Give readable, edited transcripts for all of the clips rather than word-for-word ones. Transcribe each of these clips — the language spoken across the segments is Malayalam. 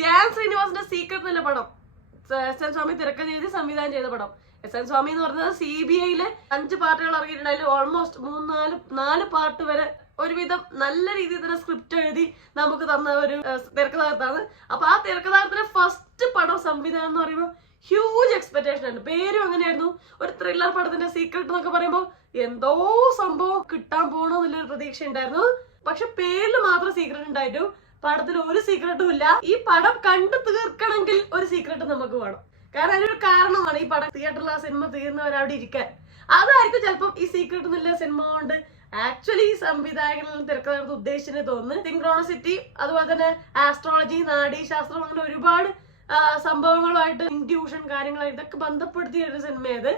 ധ്യാൻ ശ്രീനിവാസിന്റെ സീക്രട്ട് എന്നുള്ള പടം എസ്.എൻ. സ്വാമി തിരക്കഥ ചെയ്ത് സംവിധാനം ചെയ്ത പടം. എസ്.എൻ. സ്വാമി എന്ന് പറഞ്ഞത് CBI-യിലെ 5 പാർട്ടുകൾ ഇറങ്ങിയിട്ടുണ്ടായാലും ഓൾമോസ്റ്റ് 4 പാർട്ട് വരെ ഒരുവിധം നല്ല രീതിയിൽ തന്നെ സ്ക്രിപ്റ്റ് എഴുതി നമുക്ക് തന്ന ഒരു തിരക്കഥാകൃത്താണ്. അപ്പൊ ആ തിരക്കഥാകൃത്തിന്റെ ഫസ്റ്റ് പടം സംവിധാനം എന്ന് പറയുമ്പോൾ ഹ്യൂജ് എക്സ്പെക്ടേഷൻ ആണ്. പേരും അങ്ങനെയായിരുന്നു. ഒരു ത്രില്ലർ പടത്തിന്റെ സീക്രട്ട് എന്നൊക്കെ പറയുമ്പോൾ എന്തോ സംഭവം കിട്ടാൻ പോകണമെന്നുള്ളൊരു പ്രതീക്ഷ ഉണ്ടായിരുന്നു. പക്ഷെ പേരിൽ മാത്രം സീക്രട്ട് ഉണ്ടായിട്ടു പടത്തിൽ ഒരു സീക്രട്ടും ഇല്ല. ഈ പടം കണ്ടു തീർക്കണമെങ്കിൽ ഒരു സീക്രട്ട് നമുക്ക് വേണം. കാരണം അതിനൊരു കാരണമാണ് ഈ പടം തിയേറ്ററിൽ ആ സിനിമ തീർന്നവരവിടെ ഇരിക്കാൻ. അതായിരിക്കും ചിലപ്പം ഈ സീക്രട്ട് എന്നുള്ള സിനിമ കൊണ്ട് ആക്ച്വലി ഈ സംവിധായകനും തിരക്കഥാകൃത്ത് ഉദ്ദേശിച്ചെന്ന് തോന്നുന്നു. സിങ്ക്രോണസിറ്റി, അതുപോലെ തന്നെ ആസ്ട്രോളജി, നാഡീശാസ്ത്രം, അങ്ങനെ ഒരുപാട് സംഭവങ്ങളുമായിട്ട് ഇൻഡ്യൂഷൻ കാര്യങ്ങളായിട്ട് ഇതൊക്കെ ബന്ധപ്പെടുത്തിയ ഒരു സിനിമയത്.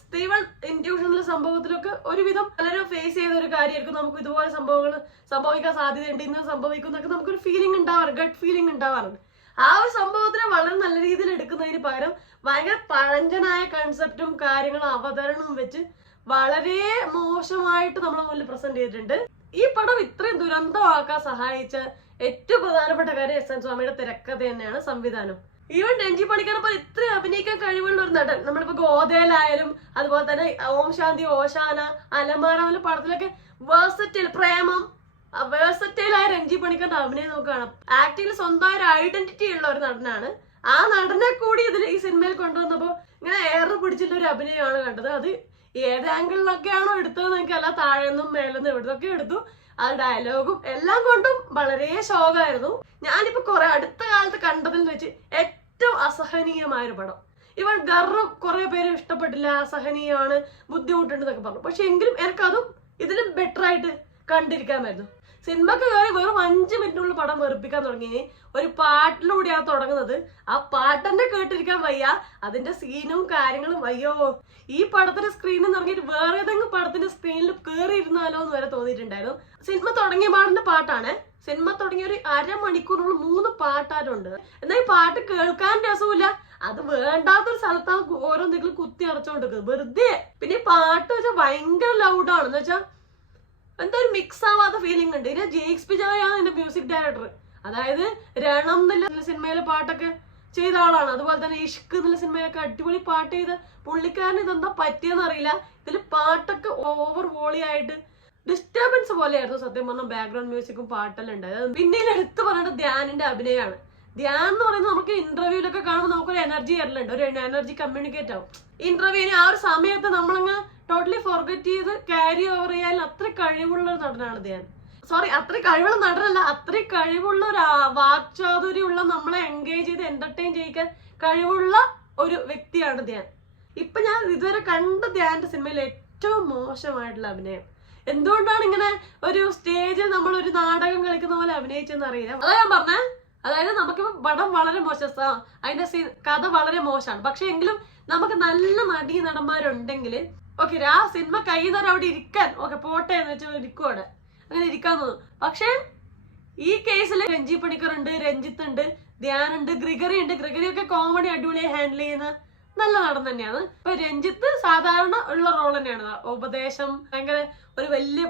സ്റ്റീവൻ ഇൻഡ്യൂഷനിലെ സംഭവത്തിലൊക്കെ ഒരുവിധം പലരും ഫേസ് ചെയ്ത ഒരു കാര്യമായിരിക്കും. നമുക്ക് ഇതുപോലെ സംഭവങ്ങൾ സംഭവിക്കാൻ സാധ്യതയുണ്ട്, ഇന്ന് സംഭവിക്കും എന്നൊക്കെ നമുക്കൊരു ഫീലിംഗ് ഉണ്ടാവാറുണ്ട്, ഗട്ട് ഫീലിംഗ് ഉണ്ടാവാറുണ്ട്. ആ ഒരു സംഭവത്തിനെ വളരെ നല്ല രീതിയിൽ എടുക്കുന്നതിന് പകരം ഭയങ്കര പഴഞ്ചനായ കൺസെപ്റ്റും കാര്യങ്ങളും അവതരണവും വെച്ച് വളരെ മോശമായിട്ട് നമ്മളെ മുന്നിൽ പ്രസന്റ് ചെയ്തിട്ടുണ്ട്. ഈ പടം ഇത്രയും ദുരന്തമാക്കാൻ സഹായിച്ച ഏറ്റവും പ്രധാനപ്പെട്ട കാര്യം എസ്.എൻ. സ്വാമിയുടെ തിരക്കഥ തന്നെയാണ്, സംവിധാനം. ഈവൻ രഞ്ജി പണിക്കരെ പോലെ ഇത്രയും അഭിനയിക്കാൻ കഴിവുള്ള ഒരു നടൻ, നമ്മളിപ്പോ ഗോദയിലായാലും അതുപോലെ തന്നെ ഓം ശാന്തി, ഓശാന, അലമാര എന്ന പടത്തിലൊക്കെ വേഴ്സറ്റൈൽ, പ്രേമം, വേഴ്സറ്റൈലായ രഞ്ജി പണിക്കറിന്റെ അഭിനയം നമുക്ക് കാണാം. ആക്ടിങ്ങിൽ സ്വന്തമായ ഒരു ഐഡന്റിറ്റി ഉള്ള ഒരു നടനാണ്. ആ നടനെ കൂടി ഈ സിനിമയിൽ കൊണ്ടുവന്നപ്പോ ഇങ്ങനെ ഏറെ പിടിച്ചിട്ടുള്ള ഒരു അഭിനയമാണ് കണ്ടത്. അത് ഏത് ആംഗിളിലൊക്കെയാണോ എടുത്തതെന്ന് എനിക്കല്ല, താഴെന്നും മേലെന്നും എവിടത്തൊക്കെ എടുത്തു. ആ ഡയലോഗും എല്ലാം കൊണ്ടും വളരെ ശോകമായിരുന്നു. ഞാനിപ്പോ അടുത്ത കാലത്ത് കണ്ടതിൽ വെച്ച് ഏറ്റവും അസഹനീയമായൊരു പടം. ഇവൻ ഗർറും കുറെ പേര് ഇഷ്ടപ്പെട്ടില്ല, അസഹനീയമാണ്, ബുദ്ധിമുട്ടുണ്ടെന്നൊക്കെ പറഞ്ഞു. പക്ഷെ എങ്കിലും എനിക്കതും ഇതിലും ബെറ്റർ ആയിട്ട് കണ്ടിരിക്കാമായിരുന്നു. സിനിമക്ക് കയറി വെറും 5 മിനിറ്റിനുള്ളിൽ പടം വെറുപ്പിക്കാൻ തുടങ്ങി. ഒരു പാട്ടിലൂടെയാണ് തുടങ്ങുന്നത്. ആ പാട്ടന്നെ കേട്ടിരിക്കാൻ വയ്യ, അതിന്റെ സീനും കാര്യങ്ങളും വയ്യോ. ഈ പടത്തിന്റെ സ്ക്രീനിൽ നിന്ന് ഇറങ്ങിയിട്ട് വേറെ ഏതെങ്കിലും പടത്തിന്റെ സ്ക്രീനിൽ കയറി ഇരുന്നാലോ എന്ന് വരെ തോന്നിയിട്ടുണ്ടായിരുന്നു. സിനിമ തുടങ്ങിയ പാടുന്ന പാട്ടാണ്. സിനിമ തുടങ്ങിയ ഒരു അരമണിക്കൂറിനുള്ള 3 പാട്ടാരുണ്ട്. എന്നാൽ ഈ പാട്ട് കേൾക്കാൻ രസമില്ല. അത് വേണ്ടാത്തൊരു സ്ഥലത്താണ് ഓരോന്തെങ്കിലും കുത്തി അടച്ചോണ്ടിരിക്കുന്നത് വെറുതെ. പിന്നെ ഈ പാട്ട് വെച്ചാൽ ഭയങ്കര ലൗഡാണ്. എന്ന് വെച്ചാൽ എന്താ ഒരു മിക്സ് ആവാത്ത ഫീലിംഗ് ഉണ്ട്. ഇതിന് JXP ജോയാണ് എന്റെ മ്യൂസിക് ഡയറക്ടർ. അതായത് രണം എന്നുള്ള സിനിമയിലെ പാട്ടൊക്കെ ചെയ്ത ആളാണ്. അതുപോലെ തന്നെ ഇഷ്ക് എന്നുള്ള സിനിമയിലൊക്കെ അടിപൊളി പാട്ട് ചെയ്ത പുള്ളിക്കാരന് ഇതെന്താ പറ്റിയെന്ന് അറിയില്ല. ഇതിൽ പാട്ടൊക്കെ ഓവർ വോളിയായിട്ട് ഡിസ്റ്റർബൻസ് പോലെയായിരുന്നു സത്യം പറഞ്ഞാൽ. ബാക്ക്ഗ്രൗണ്ട് മ്യൂസിക്കും പാട്ടെല്ലാം ഉണ്ടായത്. പിന്നീട് എടുത്തു പറയുന്നത് ധ്യാനിന്റെ അഭിനയമാണ്. ധ്യാൻ എന്ന് പറയുന്നത് നമുക്ക് ഇന്റർവ്യൂലൊക്കെ കാണുമ്പോൾ നമുക്കൊരു എനർജി വരലുണ്ട്, ഒരു എനർജി കമ്മ്യൂണിക്കേറ്റ് ആവും. ഇന്റർവ്യൂവിന് ആ ഒരു സമയത്ത് നമ്മളങ്ങ് ടോട്ടലി ഫോർഗറ്റ് ചെയ്ത് ക്യാരി ഓവർ ചെയ്യാൻ അത്ര കഴിവുള്ള ഒരു നടനാണ് ധ്യാൻ. സോറി, അത്ര കഴിവുള്ള നടനല്ല, അത്ര കഴിവുള്ള ഒരു വാക്ചാതുര്യമുള്ള, നമ്മളെ എൻഗേജ് ചെയ്ത് എന്റർടൈൻ ചെയ്യിക്കാൻ കഴിവുള്ള ഒരു വ്യക്തിയാണ് ധ്യാൻ. ഇപ്പൊ ഞാൻ ഇതുവരെ കണ്ട ധ്യാന്റെ സിനിമയിൽ ഏറ്റവും മോശമായിട്ടുള്ള അഭിനയം. എന്തുകൊണ്ടാണ് ഇങ്ങനെ ഒരു സ്റ്റേജിൽ നമ്മൾ ഒരു നാടകം കളിക്കുന്ന പോലെ അഭിനയിച്ചെന്ന് അറിയില്ല. അതാ ഞാൻ പറഞ്ഞേ. അതായത് നമുക്കിപ്പോ പടം വളരെ മോശം, അതിന്റെ കഥ വളരെ മോശമാണ്. പക്ഷെ എങ്കിലും നമുക്ക് നല്ല നടീ നടന്മാരുണ്ടെങ്കിൽ ഓക്കെ, ആ സിനിമ കഴിയുന്നവർ അവിടെ ഇരിക്കാൻ ഓക്കെ പോട്ടെ എന്ന് വെച്ചാൽ ഇരിക്കുവാണ്, അങ്ങനെ ഇരിക്കാൻ തോന്നും. പക്ഷെ ഈ കേസിൽ രഞ്ജി പണിക്കർ ഉണ്ട്, രഞ്ജിത്ത് ഉണ്ട്, ധ്യാൻ ഉണ്ട്, ഗ്രിഗറി ഉണ്ട്. ഗ്രിഗറി ഒക്കെ കോമഡി അടിപൊളിയായി ഹാൻഡിൽ ചെയ്യുന്ന നല്ല നടൻ തന്നെയാണ്. ഇപ്പൊ രഞ്ജിത്ത് സാധാരണ ഉള്ള റോൾ തന്നെയാണ്. ഉപദേശം, ഭയങ്കര ഒരു വലിയ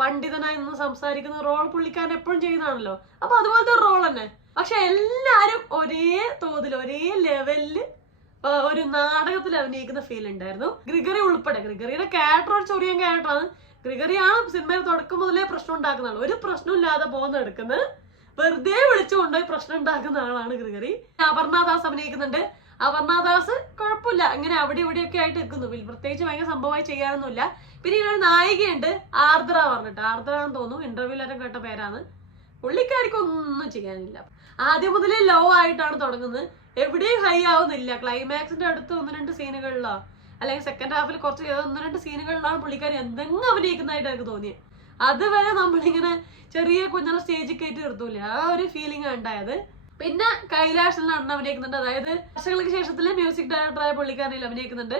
പണ്ഡിതനായി നിന്ന് സംസാരിക്കുന്ന റോൾ പുള്ളിക്കാരൻ എപ്പോഴും ചെയ്യുന്നതാണല്ലോ. അപ്പൊ അതുപോലത്തെ ഒരു റോൾ തന്നെ. പക്ഷെ എല്ലാരും ഒരേ തോതിൽ, ഒരേ ലെവലില് ഒരു നാടകത്തിൽ അഭിനയിക്കുന്ന ഫീൽ ഉണ്ടായിരുന്നു. ഗ്രിഗറി ഉൾപ്പെടെ. ഗ്രിഗറിയുടെ ക്യാരക്ടർ ഒരു ചൊറിയൻ ക്യാരക്ടറാണ്. ഗ്രിഗറിയാണ് സിനിമയിൽ തുടക്കം മുതലേ പ്രശ്നം ഉണ്ടാക്കുന്നതാണ്. ഒരു പ്രശ്നമില്ലാതെ പോകുന്ന എടുക്കുന്നത്, വെറുതെ വിളിച്ചു കൊണ്ടുപോയി പ്രശ്നം ഉണ്ടാക്കുന്ന ആളാണ് ഗ്രിഗറി. അപർണദാസ് അഭിനയിക്കുന്നുണ്ട്. അപർണദാസ് കുഴപ്പമില്ല, ഇങ്ങനെ അവിടെ ഇവിടെയൊക്കെ ആയിട്ട് നിൽക്കുന്നു. പ്രത്യേകിച്ച് ഭയങ്കര സംഭവമായി ചെയ്യാനൊന്നുമില്ല. പിന്നെ ഇതിലൊരു നായികയുണ്ട്, ആർദ്ര പറഞ്ഞിട്ട്. ആർദ്ര എന്ന് തോന്നുന്നു, ഇന്റർവ്യൂലെല്ലാം കേട്ട പേരാണ്. പുള്ളിക്കാർക്ക് ഒന്നും ചെയ്യാനില്ല. ആദ്യം മുതലേ ലോ ആയിട്ടാണ് തുടങ്ങുന്നത്, എവിടെയും ഹൈ ആവുന്നില്ല. ക്ലൈമാക്സിന്റെ അടുത്ത് 1-2 സീനുകളിലോ അല്ലെങ്കിൽ സെക്കൻഡ് ഹാഫിൽ കുറച്ച് 1-2 സീനുകളിലാണ് പുള്ളിക്കാരി എന്തെങ്കിലും അഭിനയിക്കുന്നതായിട്ട് എനിക്ക് തോന്നിയത്. അതുവരെ നമ്മളിങ്ങനെ ചെറിയ കുഞ്ഞുള്ള സ്റ്റേജിൽ കയറ്റി നിർത്തൂല, ആ ഒരു ഫീലിംഗ് ഉണ്ടായത്. പിന്നെ കൈലാഷിൽ നടന്ന് അഭിനയിക്കുന്നുണ്ട്. അതായത് വർഷങ്ങൾക്ക് ശേഷത്തില് മ്യൂസിക് ഡയറക്ടറായ പുള്ളിക്കാരനിൽ അഭിനയിക്കുന്നുണ്ട്.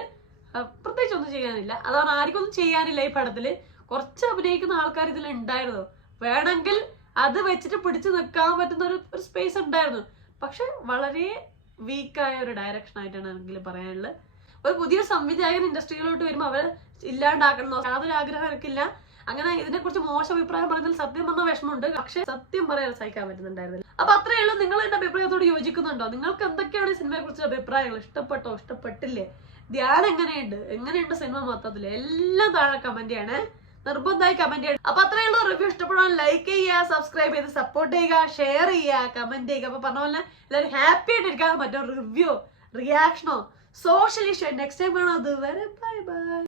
പ്രത്യേകിച്ച് ഒന്നും ചെയ്യാനില്ല. അതാണ്, ആർക്കൊന്നും ചെയ്യാനില്ല ഈ പടത്തില്. കുറച്ച് അഭിനയിക്കുന്ന ആൾക്കാർ ഇതിൽ ഉണ്ടായിരുന്നു. വേണമെങ്കിൽ അത് വെച്ചിട്ട് പിടിച്ചു നിൽക്കാൻ പറ്റുന്ന ഒരു സ്പേസ് ഉണ്ടായിരുന്നു. പക്ഷെ വളരെ വീക്കായ ഒരു ഡയറക്ഷൻ ആയിട്ടാണ് എനിക്ക് പറയാനുള്ളത്. ഒരു പുതിയ സംവിധായകൻ ഇൻഡസ്ട്രിയിലോട്ട് വരുമ്പോൾ അവരെ ഇല്ലാണ്ടാക്കണം യാതൊരു ആഗ്രഹം എനിക്കില്ല. അങ്ങനെ ഇതിനെ കുറിച്ച് മോശം അഭിപ്രായം പറയുന്നതിൽ സത്യം പറഞ്ഞ വിഷമമുണ്ട്. പക്ഷെ സത്യം പറയാൻ സഹിക്കാൻ പറ്റുന്നുണ്ടായിരുന്നില്ല. അപ്പൊ അത്രയേ ഉള്ളൂ. നിങ്ങൾ എന്റെ അഭിപ്രായത്തോട് യോജിക്കുന്നുണ്ടോ? നിങ്ങൾക്ക് എന്തൊക്കെയാണ് ഈ സിനിമയെ കുറിച്ച് അഭിപ്രായങ്ങൾ? ഇഷ്ടപ്പെട്ടോ ഇഷ്ടപ്പെട്ടില്ലേ? ധ്യാനം എങ്ങനെയുണ്ട് സിനിമ മൊത്തത്തില്? എല്ലാം താഴെ കമന്റ് ചെയ്യണേ, നിർബന്ധമായി കമന്റ് ചെയ്യണം. അപ്പൊ അത്രയേ ഉള്ളൂ. റിവ്യൂ ഇഷ്ടപ്പെടാൻ ലൈക്ക് ചെയ്യുക, സബ്സ്ക്രൈബ് ചെയ്ത് സപ്പോർട്ട് ചെയ്യുക, ഷെയർ ചെയ്യുക, കമന്റ് ചെയ്യുക. അപ്പൊ പറഞ്ഞ പോലെ എല്ലാവരും ഹാപ്പി ആയിട്ടിരിക്കാൻ പറ്റും. റിവ്യൂ, റിയാക്ഷനോ, സോഷ്യൽ ഇഷ്യൂ നെക്സ്റ്റ് ടൈം കാണാം. അതുവരെ ബൈ ബൈ.